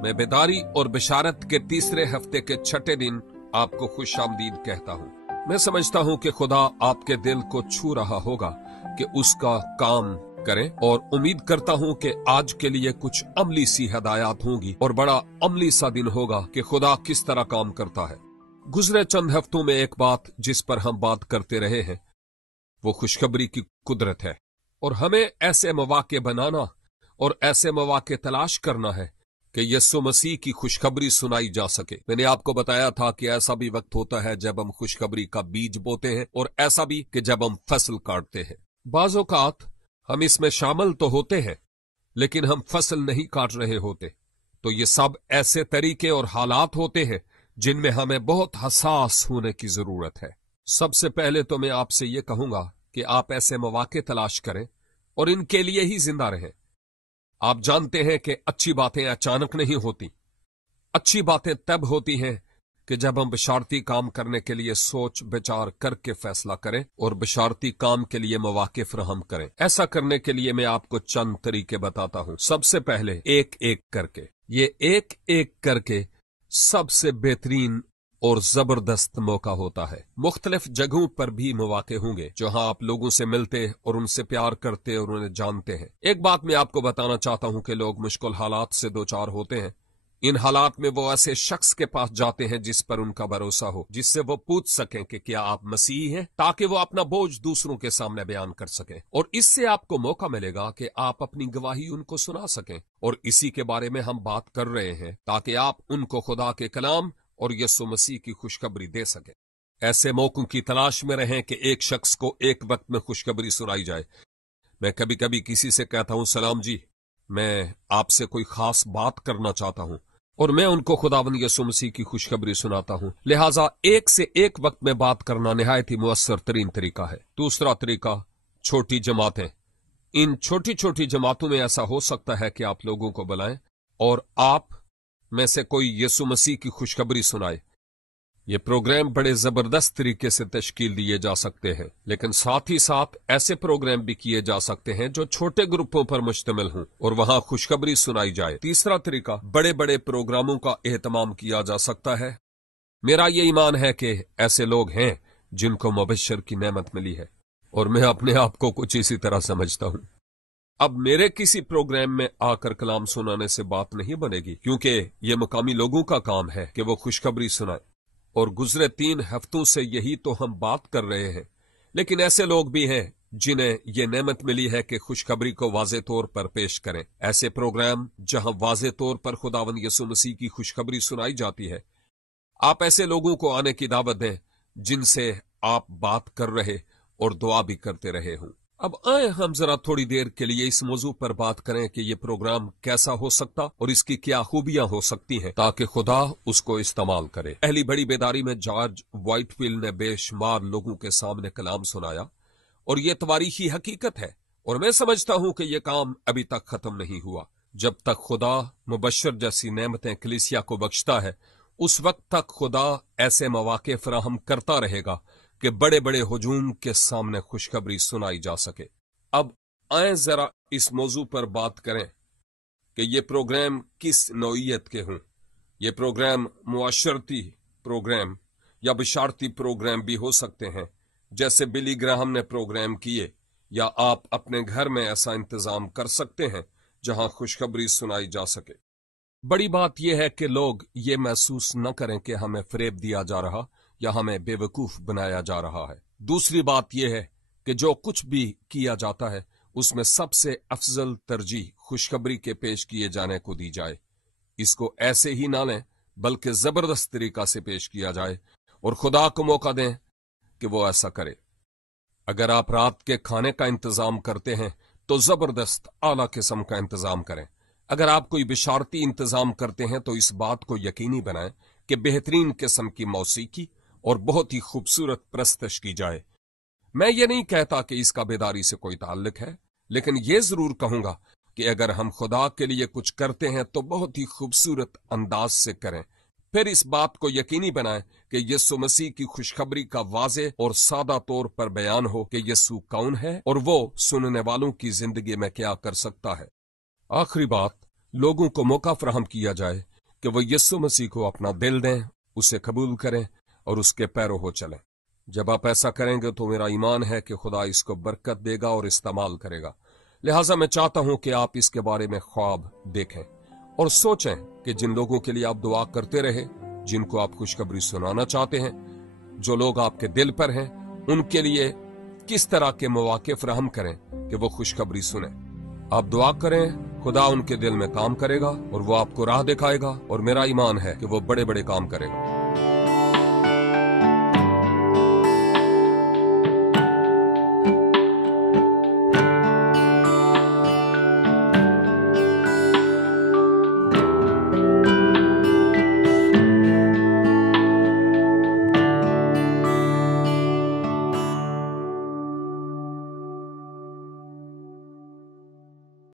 मैं बेदारी और बिशारत के तीसरे हफ्ते के छठे दिन आपको खुश आमदीद कहता हूँ। मैं समझता हूँ कि खुदा आपके दिल को छू रहा होगा कि उसका काम करें, और उम्मीद करता हूँ कि आज के लिए कुछ अमली सी हदायत होंगी और बड़ा अमली सा दिन होगा कि खुदा किस तरह काम करता है। गुजरे चंद हफ्तों में एक बात जिस पर हम बात करते रहे हैं वो खुशखबरी की कुदरत है, और हमें ऐसे मौके बनाना और ऐसे मौके तलाश करना है कि यीशु मसीह की खुशखबरी सुनाई जा सके। मैंने आपको बताया था कि ऐसा भी वक्त होता है जब हम खुशखबरी का बीज बोते हैं और ऐसा भी कि जब हम फसल काटते हैं। बाज़ औक़ात हम इसमें शामिल तो होते हैं लेकिन हम फसल नहीं काट रहे होते। तो ये सब ऐसे तरीके और हालात होते हैं जिनमें हमें बहुत हसास होने की जरूरत है। सबसे पहले तो मैं आपसे ये कहूंगा कि आप ऐसे मौके तलाश करें और इनके लिए ही जिंदा रहें। आप जानते हैं कि अच्छी बातें अचानक नहीं होती। अच्छी बातें तब होती हैं कि जब हम बशारती काम करने के लिए सोच विचार करके फैसला करें और बशारती काम के लिए मौके फराहम करें। ऐसा करने के लिए मैं आपको चंद तरीके बताता हूं। सबसे पहले एक एक करके, ये एक एक करके सबसे बेहतरीन और जबरदस्त मौका होता है। मुख्तलिफ जगहों पर भी मौके होंगे जहां आप लोगों से मिलते और उनसे प्यार करते और उन्हें जानते हैं। एक बात मैं आपको बताना चाहता हूं कि लोग मुश्किल हालात से दो चार होते हैं। इन हालात में वो ऐसे शख्स के पास जाते हैं जिस पर उनका भरोसा हो, जिससे वो पूछ सकें कि क्या आप मसीही हैं, ताकि वो अपना बोझ दूसरों के सामने बयान कर सकें। और इससे आपको मौका मिलेगा कि आप अपनी गवाही उनको सुना सकें। और इसी के बारे में हम बात कर रहे हैं ताकि आप उनको खुदा के कलाम और यीशु मसीह की खुशखबरी दे सकें। ऐसे मौकों की तलाश में रहें कि एक शख्स को एक वक्त में खुशखबरी सुनाई जाए। मैं कभी कभी किसी से कहता हूं, सलाम जी, मैं आपसे कोई खास बात करना चाहता हूं, और मैं उनको खुदावंद यीशु मसीह की खुशखबरी सुनाता हूं। लिहाजा एक से एक वक्त में बात करना निहायत ही मुअस्सर तरीन तरीका है। दूसरा तरीका, छोटी जमातें। इन छोटी छोटी जमातों में ऐसा हो सकता है कि आप लोगों को बुलाएं और आप में से कोई यीशु मसीह की खुशखबरी सुनाए। ये प्रोग्राम बड़े जबरदस्त तरीके से तश्कील दिए जा सकते हैं, लेकिन साथ ही साथ ऐसे प्रोग्राम भी किए जा सकते हैं जो छोटे ग्रुपों पर मुश्तमिल हों और वहां खुशखबरी सुनाई जाए। तीसरा तरीका, बड़े बड़े प्रोग्रामों का एहतमाम किया जा सकता है। मेरा ये ईमान है कि ऐसे लोग हैं जिनको मुबश्शिर की नेमत मिली है, और मैं अपने आप को कुछ इसी तरह समझता हूं। अब मेरे किसी प्रोग्राम में आकर कलाम सुनाने से बात नहीं बनेगी, क्योंकि ये मुकामी लोगों का काम है कि वो खुशखबरी सुनाए, और गुजरे 3 हफ्तों से यही तो हम बात कर रहे हैं। लेकिन ऐसे लोग भी हैं जिन्हें ये नेमत मिली है कि खुशखबरी को वाज़े तौर पर पेश करें। ऐसे प्रोग्राम जहां वाज़े तौर पर खुदावंद यीशु मसीह की खुशखबरी सुनाई जाती है, आप ऐसे लोगों को आने की दावत दें जिनसे आप बात कर रहे और दुआ भी करते रहे हों। अब आए हम जरा थोड़ी देर के लिए इस मौजू पर बात करें कि ये प्रोग्राम कैसा हो सकता और इसकी क्या खूबियां हो सकती हैं ताकि खुदा उसको इस्तेमाल करे। पहली बड़ी बेदारी में जॉर्ज व्हाइटफील्ड ने बेशुमार लोगों के सामने कलाम सुनाया, और ये तवारीखी हकीकत है, और मैं समझता हूं कि यह काम अभी तक खत्म नहीं हुआ। जब तक खुदा मुबश्शिर जैसी नेमतें कलीसिया को बख्शता है, उस वक्त तक खुदा ऐसे मौके फराहम करता रहेगा कि बड़े बड़े हुजूम के सामने खुशखबरी सुनाई जा सके। अब आए जरा इस मौजू पर बात करें कि ये प्रोग्राम किस नौइयत के हों। ये प्रोग्राम मुआशरती प्रोग्राम या बिशारती प्रोग्राम भी हो सकते हैं, जैसे बिली ग्राहम ने प्रोग्राम किए, या आप अपने घर में ऐसा इंतजाम कर सकते हैं जहां खुशखबरी सुनाई जा सके। बड़ी बात यह है कि लोग ये महसूस न करें कि हमें फरेब दिया जा रहा या हमें बेवकूफ बनाया जा रहा है। दूसरी बात यह है कि जो कुछ भी किया जाता है उसमें सबसे अफजल तरजीह खुशखबरी के पेश किए जाने को दी जाए। इसको ऐसे ही ना लें बल्कि जबरदस्त तरीका से पेश किया जाए, और खुदा को मौका दें कि वो ऐसा करे। अगर आप रात के खाने का इंतजाम करते हैं तो जबरदस्त आला किस्म का इंतजाम करें। अगर आप कोई बिशारती इंतजाम करते हैं तो इस बात को यकीनी बनाएं कि बेहतरीन किस्म की मौसीकी और बहुत ही खूबसूरत प्रस्तश की जाए। मैं ये नहीं कहता कि इसका बेदारी से कोई ताल्लुक है, लेकिन ये जरूर कहूंगा कि अगर हम खुदा के लिए कुछ करते हैं तो बहुत ही खूबसूरत अंदाज से करें। फिर इस बात को यकीनी बनाएं कि यीशु मसीह की खुशखबरी का वाज़े और सादा तौर पर बयान हो कि यीशु कौन है और वो सुनने वालों की जिंदगी में क्या कर सकता है। आखिरी बात, लोगों को मौका फराहम किया जाए कि वो यीशु मसीह को अपना दिल दें, उसे कबूल करें और उसके पैरों हो चलें। जब आप ऐसा करेंगे तो मेरा ईमान है कि खुदा इसको बरकत देगा और इस्तेमाल करेगा। लिहाजा मैं चाहता हूं कि आप इसके बारे में ख्वाब देखें और सोचें कि जिन लोगों के लिए आप दुआ करते रहे, जिनको आप खुशखबरी सुनाना चाहते हैं, जो लोग आपके दिल पर हैं, उनके लिए किस तरह के मौके फराहम करें कि वो खुशखबरी सुने। आप दुआ करें, खुदा उनके दिल में काम करेगा और वो आपको राह दिखाएगा, और मेरा ईमान है कि वो बड़े बड़े काम करेगा।